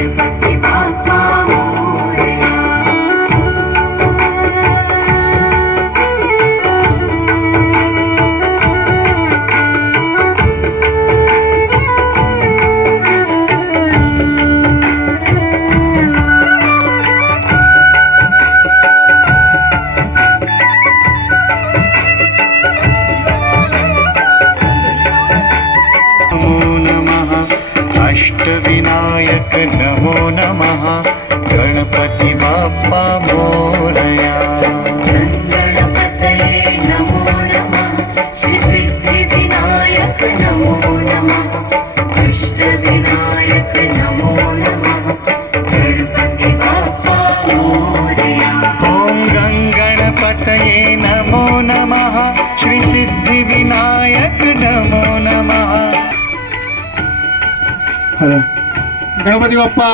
गणपती बाप्पा मोरया. अष्टविनायक नमो नमः गणपति बाप्पा मोरया. गणपतये नमो नमः श्री सिद्धिविनायक नमो नमः अष्टविनायक नमो नमः गणपति बाप्पा मोरया. ॐ गणपतये नमो नमः श्री सिद्धिविनायक नमो नमः. गणपती बाप्पा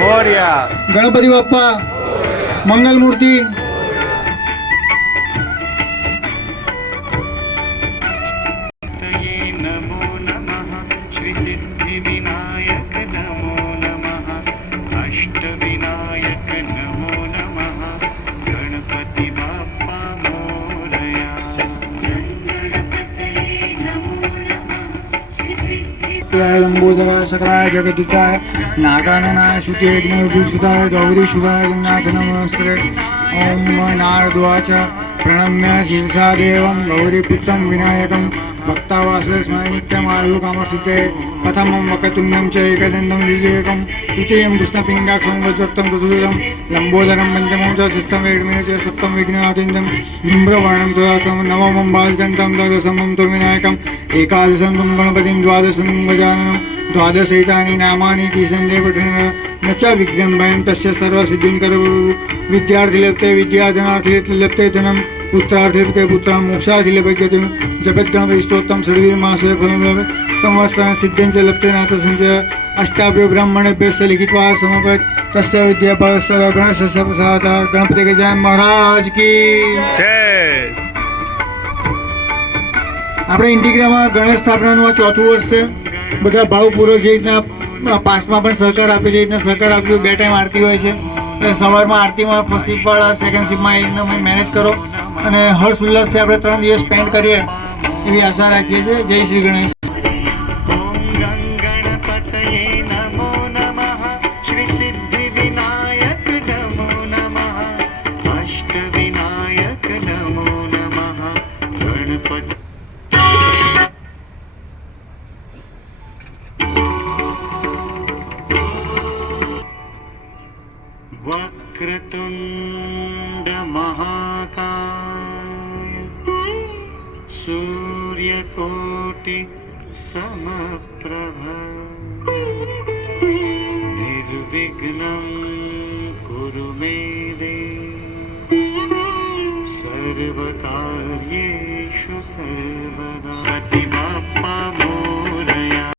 मोरया. गणपती बाप्पा मंगलमूर्ती. नमो नमः श्री सिद्धिविनायक नमो नमः अष्टविनायक नमो नमः गणपति बाप्पा मोरया. लंबोदराय सकलाय जगदिकाय नागाननाय शुचेग्नविभूषिताय गौरीसुधाय गंगाथ नमस्ते. ओम नारद्वाच प्रणम्य शिरसा देवं गौरीपुत्रं विनायकं भक्तावासस्मय नित्यमायुकामसिते. प्रथमं वक्रतुण्डं च एकदन्तं विजयकं द्वितीयं कृष्णपिङ्गाक्षं वज्रक्तं चतुर्थं लम्बोदरं पञ्चमं च षष्ठं वेदमेव च सप्तं विघ्नातिन्दं बिम्ब्रवर्णं तदार्थं नवमं बालचन्द्रं द्वादशमं तु विनायकम् एकादशं तं गणपतिं द्वादशं गजाननं द्वादशैतानि नामानि किसन्देव पठनेन न च विघ्नं भयं तस्य सर्वसिद्धिं करोतु. विद्यार्थी लभते विद्या धनार्थी लभते धनं पुत्रार्थी लभते पुत्रं मोक्षार्थी लभते जपत गणपति स्तोत्रं षड्वीर्मासे फलं लभते संवत्सरान् सिद्धिं च लभते नाथ संचय. अष्टाभ्यो ब्राह्मणेभ्यः लिखित्वा समर्पयत् तस्य विद्याफलं सर्वगणस्य प्रसादः. गणपति गजानन महाराज की जय. આપણે ઇન્ટિગ્રામાં ગણેશ સ્થાપનાનું આ ચોથું વર્ષ છે. બધા ભાવપૂર્વક જે રીતના પાસમાં પણ સહકાર આપે છે એ રીતના સહકાર આપ્યો. 2 ટાઈમ આરતી હોય છે એટલે સવારમાં આરતીમાં ફર્સ્ટ શિફ્ટવાળા સેકન્ડ શિફ્ટમાં એ રીતના મેનેજ કરો અને હર્ષ ઉલ્લાસથી આપણે 3 દિવસ સ્પેન્ડ કરીએ એવી આશા રાખીએ છીએ. જય શ્રી ગણેશ. गणपतये नमो नमः श्री सिद्धिविनायक नमो नमः अष्टविनायक नमो नमः गणपति. वक्रतुण्ड महाकाय सूर्यकोटि समप्रभ निर्विघ्नं कुरु मे देव सर्वकार्येषु सर्वदा. गणपति बाप्पा